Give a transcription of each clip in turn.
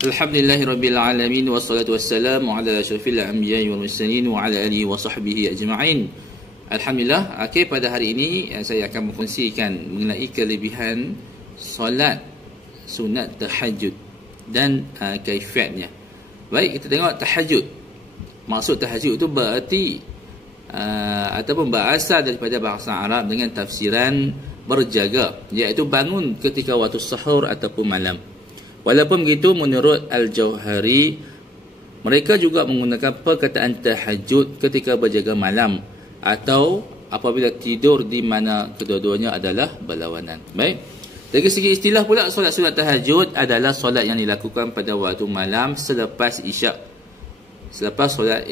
Alhamdulillahirabbil alamin wassalatu wassalamu ala asyrafil anbiya'i wal mursalin wa ala alihi wa sahbihi ajma'in. Alhamdulillah, pada hari ini saya akan berkongsikan mengenai kelebihan solat sunat tahajud dan kaifiatnya. Baik, kita tengok tahajud. Maksud tahajud itu berarti ataupun berasal daripada bahasa Arab dengan tafsiran berjaga, iaitu bangun ketika waktu sahur ataupun malam. Walaupun begitu, menurut Al-Jauhari, mereka juga menggunakan perkataan tahajud ketika berjaga malam atau apabila tidur di mana kedua-duanya adalah berlawanan. Baik. Dari segi istilah pula, solat-solat tahajud adalah solat yang dilakukan pada waktu malam selepas isyak. Selepas solat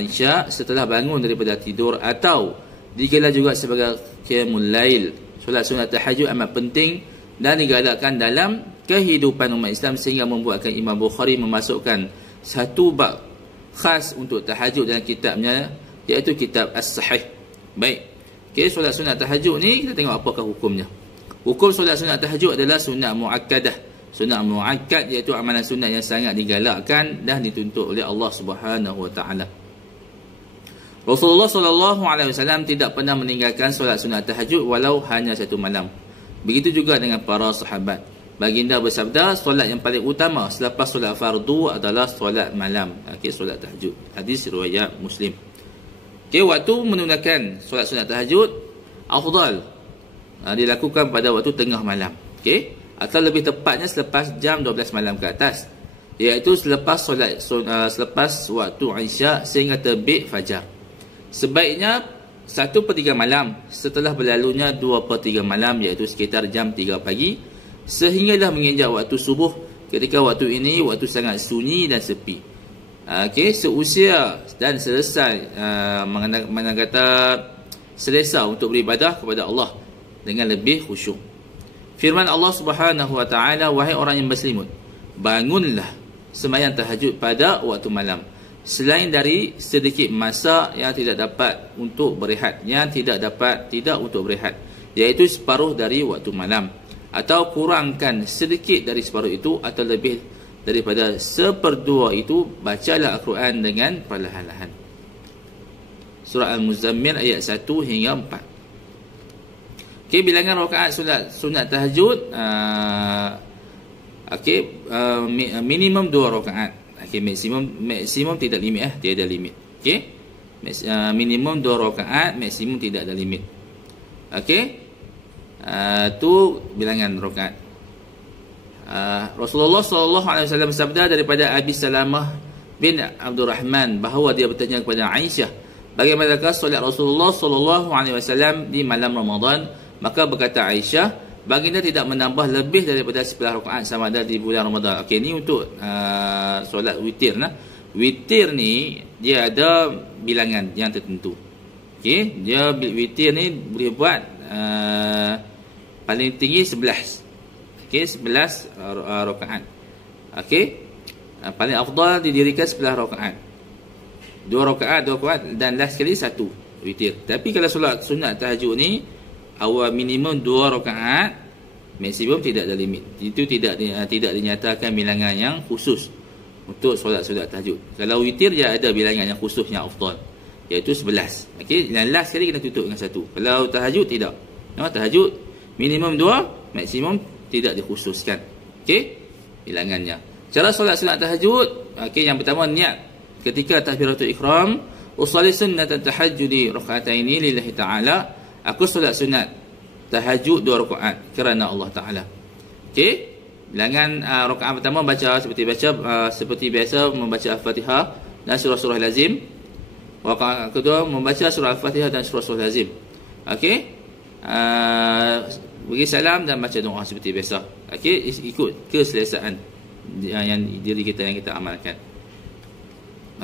isyak, setelah bangun daripada tidur, atau digelar juga sebagai qiyamul lail. Solat sunat tahajud amat penting dan digalakkan dalam kehidupan umat Islam, sehingga membuatkan Imam Bukhari memasukkan satu bab khas untuk tahajud dalam kitabnya, iaitu kitab As-Sahih. Baik. Solat sunat tahajud ni kita tengok apakah hukumnya. Hukum solat sunat tahajud adalah sunat muakkadah. Sunat muakkad iaitu amalan sunat yang sangat digalakkan dan dituntut oleh Allah Subhanahu wa taala. Rasulullah sallallahu alaihi wasallam tidak pernah meninggalkan solat sunat tahajud walau hanya satu malam. Begitu juga dengan para sahabat. Baginda bersabda, solat yang paling utama selepas solat fardu adalah solat malam. Solat tahajud. Hadis riwayat Muslim. Waktu menunaikan solat sunat tahajud afdal dilakukan pada waktu tengah malam. Atau lebih tepatnya selepas jam 12 malam ke atas, iaitu selepas selepas waktu Isyak sehingga terbit fajar. Sebaiknya 1/3 malam setelah berlalunya 2/3 malam, iaitu sekitar jam 3 pagi, sehinggalah menginjak waktu subuh. Ketika waktu ini waktu sangat sunyi dan sepi. Seusia dan selesai mana kata selesa untuk beribadah kepada Allah dengan lebih khusyuk. Firman Allah Subhanahu wa taala, wahai orang yang berselimut, bangunlah sembahyang tahajud pada waktu malam, selain dari sedikit masa yang tidak dapat untuk berehat, tidak untuk berehat, iaitu separuh dari waktu malam, atau kurangkan sedikit dari separuh itu, atau lebih daripada 1/2 itu, bacalah Al-Quran dengan perlahan-lahan. Surah Al-Muzammil ayat 1 hingga 4. Bilangan rakaat solat sunat tahajud minimum 2 rakaat. Maksimum tidak limit, tiada limit. Minimum 2 rakaat, maksimum tidak ada limit. Tu bilangan rakaat. Rasulullah sallallahu alaihi wasallam bersabda daripada Abi Salamah bin Abdurrahman bahawa dia bertanya kepada Aisyah, bagaimanakah solat Rasulullah sallallahu alaihi wasallam di malam Ramadan? Maka berkata Aisyah, baginda tidak menambah lebih daripada 10 rakaat sama ada di bulan Ramadan. Ni untuk solat witir. Witir ni dia ada bilangan yang tertentu. Dia witir ni boleh buat paling tinggi 11. 11 rakaat. Paling afdal didirikan 11 rakaat. 2 rakaat dan last sekali 1 witir. Tapi kalau solat sunat tahajud ni awal minimum 2 rakaat, maksimum tidak ada limit. Itu tidak dinyatakan bilangan yang khusus untuk solat-solat tahajud. Kalau witir dia ada bilangan yang khusus yang afdal, iaitu 11. Dan last sekali kena tutup dengan 1. Kalau tahajud tidak. Tahajud minimum 2, maksimum tidak dikhususkan. Bilangannya. Cara solat sunat tahajud, yang pertama niat ketika takbiratul ihram, usolli sunnatan tahajjudi raka'ataini lillahi ta'ala. Aku solat sunat tahajud 2 rakaat kerana Allah Taala. Bilangan rakaat pertama baca seperti biasa membaca Al-Fatihah dan surah-surah lazim. Rakaat kedua membaca surah Al-Fatihah dan surah-surah lazim. Bagi salam dan baca doa seperti biasa. Ikut keselesaan yang diri kita yang kita amalkan.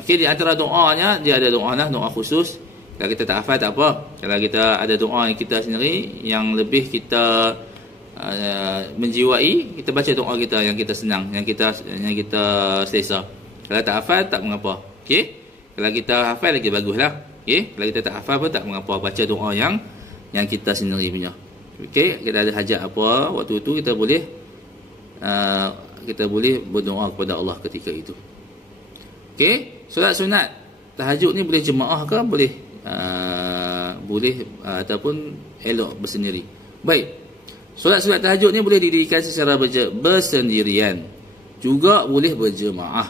Di antara doanya dia ada doa khusus. Kalau kita tak hafal tak apa. Kalau kita ada doa yang kita sendiri yang lebih kita menjiwai, kita baca doa kita yang kita senang, yang kita selesa. Kalau tak hafal tak mengapa. Kalau kita hafal lagi baguslah. Kalau kita tak hafal pun tak mengapa, baca doa yang kita sendiri punya. Kita ada hajat apa waktu itu kita boleh kita boleh berdoa kepada Allah ketika itu. Okey, solat sunat tahajud ni boleh jemaah ke? Boleh ataupun elok bersendiri. Baik. Solat sunat tahajud ni boleh didirikan secara bersendirian, juga boleh berjemaah.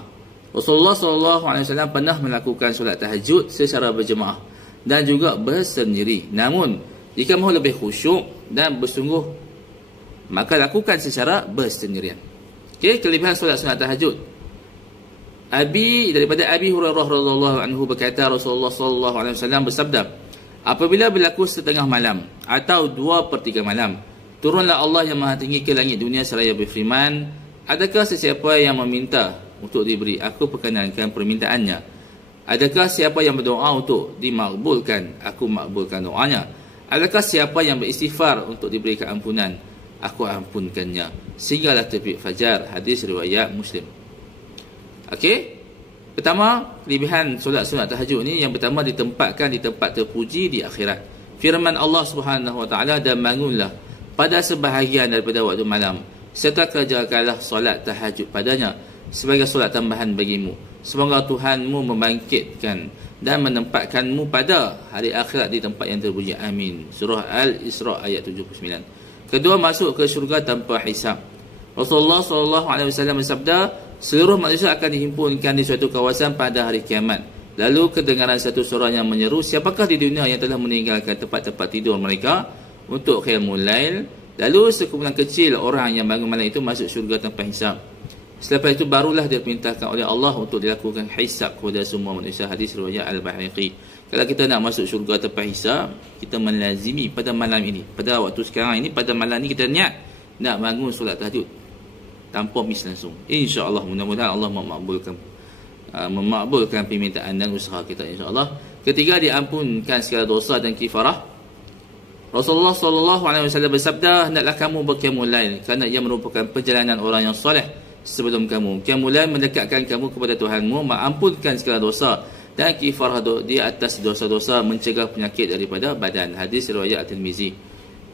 Rasulullah SAW pernah melakukan solat tahajud secara berjemaah dan juga bersendiri. Namun, jika mahu lebih khusyuk dan bersungguh, maka lakukan secara bersendirian. Okey, kelebihan solat sunat tahajud. Daripada Abi Hurairah radhiyallahu anhu berkata, Rasulullah SAW bersabda, apabila berlaku setengah malam atau 2/3 malam, turunlah Allah yang maha tinggi ke langit dunia seraya berfirman, adakah sesiapa yang meminta untuk diberi, aku perkenankan permintaannya. Adakah siapa yang berdoa untuk dimakbulkan, aku makbulkan doanya. Adakah siapa yang beristighfar untuk diberikan ampunan, aku ampunkannya sehinggalah terbit fajar. Hadis riwayat Muslim. Okey, pertama, kelebihan solat sunat tahajud ni, yang pertama ditempatkan di tempat terpuji di akhirat. Firman Allah Subhanahu Wa Taala, dan bangunlah pada sebahagian daripada waktu malam, serta kerjakanlah solat tahajud padanya sebagai solat tambahan bagimu. Semoga Tuhanmu membangkitkan dan menempatkanmu pada hari akhirat di tempat yang terpuji. Amin. Surah Al-Isra ayat 79. Kedua, masuk ke syurga tanpa hisab. Rasulullah SAW bersabda, seluruh manusia akan dihimpunkan di suatu kawasan pada hari kiamat. Lalu kedengaran satu suara yang menyeru, siapakah di dunia yang telah meninggalkan tempat-tempat tidur mereka untuk qiyamul lail? Lalu sekumpulan kecil orang yang bangun malam itu masuk syurga tanpa hisab. Selepas itu barulah diperintahkan oleh Allah untuk dilakukan hisab kepada semua manusia. Hadis riwayat Al-Baihaqi. Kalau kita nak masuk syurga tanpa hisab, kita melazimi pada malam ini, pada waktu sekarang ini, pada malam ini kita niat nak bangun solat tahajud tanpa miss langsung. InsyaAllah, mudah-mudahan Allah memakbulkan permintaan dan usaha kita, insyaAllah. Ketiga, diampunkan segala dosa dan kifarah. Rasulullah SAW bersabda, hendaklah kamu berqiyamul lail, kerana ia merupakan perjalanan orang yang soleh sebelum kamu. Qiyamul lail mendekatkan kamu kepada Tuhanmu, mengampunkan segala dosa dan kifarah di atas dosa-dosa, mencegah penyakit daripada badan. Hadis riwayat At-Tirmizi.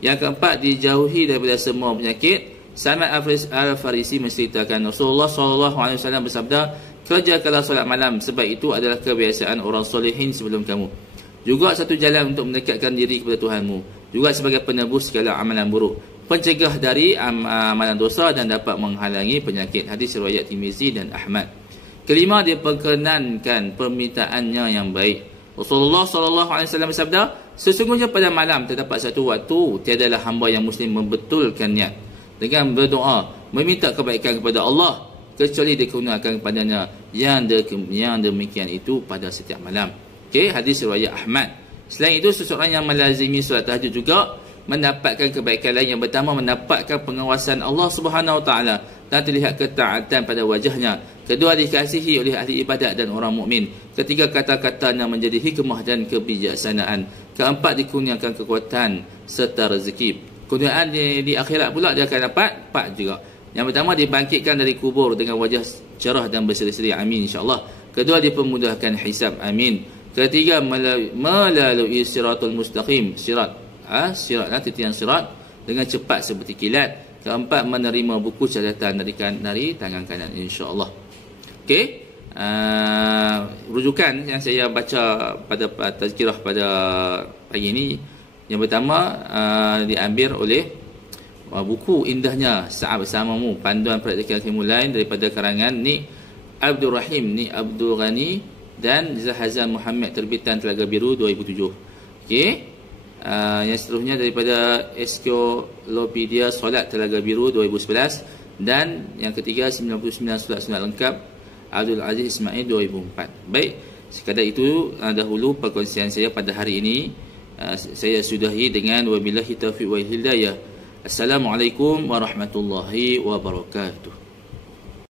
Yang keempat, dijauhi daripada semua penyakit. Salman Al-Farisi menceritakan, Rasulullah SAW bersabda, kerjakanlah solat malam, sebab itu adalah kebiasaan orang solehin sebelum kamu. Juga satu jalan untuk mendekatkan diri kepada Tuhanmu, juga sebagai penebus segala amalan buruk, pencegah dari amalan dosa dan dapat menghalangi penyakit. Hadis riwayat Tirmizi dan Ahmad. Kelima, diperkenankan permintaannya yang baik. Rasulullah SAW bersabda, sesungguhnya pada malam terdapat satu waktu, tiadalah hamba yang muslim membetulkan niat dengan berdoa meminta kebaikan kepada Allah kecuali dikurniakan kepadanya yang demikian itu pada setiap malam. Okey, hadis riwayat Ahmad. Selain itu, seseorang yang melazimi solat tahajud juga mendapatkan kebaikan lain. Yang pertama, mendapatkan pengawasan Allah Subhanahu Wa Taala dan terlihat ketaatan pada wajahnya. Kedua, dikasihi oleh ahli ibadat dan orang mukmin. Ketiga, kata-katanya menjadi hikmah dan kebijaksanaan. Keempat, dikurniakan kekuatan serta rezeki. Kurniaan di akhirat pula dia akan dapat 4 juga. Yang pertama, dibangkitkan dari kubur dengan wajah cerah dan berseri-seri. Amin, insyaAllah. Kedua, dipermudahkan hisab. Amin. Ketiga, melalui siratul mustaqim, sirat titian sirat dengan cepat seperti kilat. Keempat, menerima buku catatan dari tangan kanan, insya-Allah. Okey, rujukan yang saya baca pada tazkirah pada pagi ini, yang pertama diambil oleh buku indahnya Saat Bersamamu, Panduan Praktikal Qiyamul Lail daripada karangan Ni Abdul Rahim, Ni Abdul Ghani dan Zahazan Muhammad, terbitan Telaga Biru 2007. Okey, yang seterusnya daripada Ensiklopedia Solat Telaga Biru 2011, dan yang ketiga 99 solat sunat lengkap Abdul Aziz Ismail 2004. Baik, sekadar itu dahulu perkongsian saya pada hari ini. Saya sudahi dengan wabillahi taufiq wal hidayah. Assalamualaikum warahmatullahi wabarakatuh.